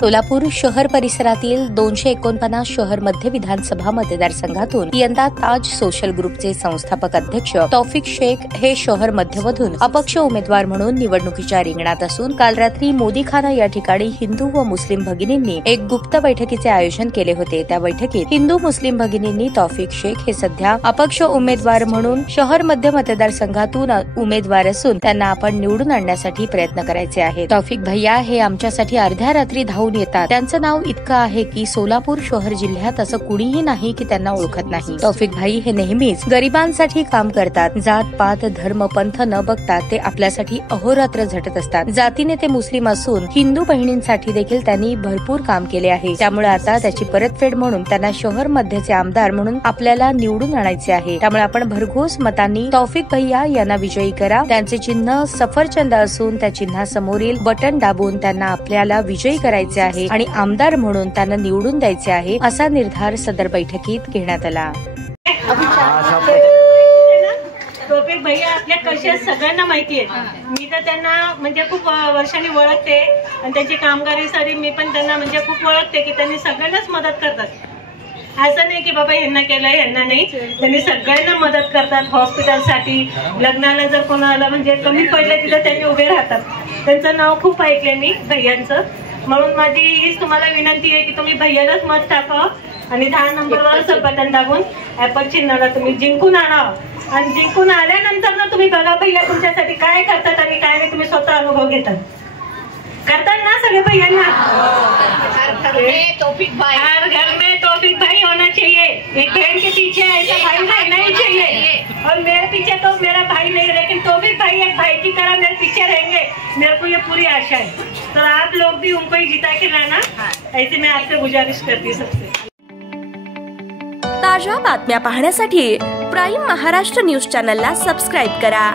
सोलापूर शहर परिसरातील 249 शहर मध्य विधानसभा मतदारसंघातून यंदा ताज सोशल ग्रुपचे संस्थापक अध्यक्ष तौफिक शेख हे शहर मध्यमधून अपक्ष उमेदवार म्हणून निवडणुकीच्या रिंगणात असून काल रात्री मोदीखाना या ठिकाणी हिंदू व मुस्लिम भगिनींनी एक गुप्त बैठकीचे आयोजन केले होते। त्या बैठकीत हिंदू मुस्लिम भगिनींनी तौफिक शेख हे सध्या अपक्ष उमेदवार म्हणून शहर मध्य मतदारसंघातून उमेदवार असून त्यांना आपण निवडून आणण्यासाठी प्रयत्न करायचे आहे। तौफिक भैया हे आमच्यासाठी अर्ध्या रात्री धावून येतात। त्यांचं नाव इतकं आहे की सोलापूर शहर जिल्ह्यात असं कुणीही नाही की त्यांना ओळखत नाही। तौफिक भाई हे नेहमीच गरिबांसाठी काम करतात। जात पात धर्म पंथ न बघता ते आपल्यासाठी अहोरात्र झटत असतात। जातीने ते मुस्लिम असून हिंदू बहिणींसाठी देखील त्यांनी भरपूर काम केले आहे। त्यामुळे आता त्याची परतफेड म्हणून त्यांना शहर मध्यचे आमदार म्हणून आपल्याला निवडून आणायचे आहे। त्यामुळे आपण भरघोस मतांनी तौफिक भैया यांना विजयी करा। त्यांचे चिन्ह सफरचंद असून त्या चिन्हासमोरील बटन दाबून त्यांना आपल्याला विजयी करायचे आहे आणि आमदार म्हणून त्यांना निवडून द्यायचे आहे, असा निर्धार सदर बैठकीत घेण्यात आला। तौफिक भैया आपल्या कशा सगळ्यांना माहिती आहे। मी तर त्यांना म्हणजे खूप वर्षांनी ओळखते आणि त्यांची कामगिरीसाठी मी पण त्यांना म्हणजे खूप ओळखते की त्यांनी सगळ्यांनाच मदत करतात। असं नाही की बाबा यांना केलं यांना नाही, त्यांनी सगळ्यांना मदत करतात। हॉस्पिटलसाठी लग्नाला जर कोणाला म्हणजे कमी पडलं तिथं त्यांनी उभे राहतात। त्यांचं नाव खूप ऐकले मी भैयांचं, म्हणून माझी हीच तुम्हाला विनंती आहे की तुम्ही भैयालाच मत टाका आणि 10 नंबरवर असं बटन दाबून ऍपल चिन्हाला तुम्ही जिंकून आणावं। आणि जिंकून आल्यानंतर ना तुम्ही बघा भैया तुमच्यासाठी काय करतात आणि काय नाही, तुम्ही स्वतः अनुभव घेतात। करतात ना सगळे भैयांना। हर घर में तौफिक भाई होना चाहिए। एक बहन के पीछे ऐसा भाई रहना ही चाहिए। और मेरे पीछे तो मेरा भाई नहीं, लेकिन तौफिक भाई एक भाई की तरह मेरे पीछे रहेंगे, मेरे को ये पूरी आशा है। तो आप लोग भी उनको ही जिता के लाना, ऐसे मैं आपसे गुजारिश करती सबसे। ताज्या बातम्या पाहण्यासाठी प्राईम महाराष्ट्र न्यूज चॅनलला सबस्क्राईब करा।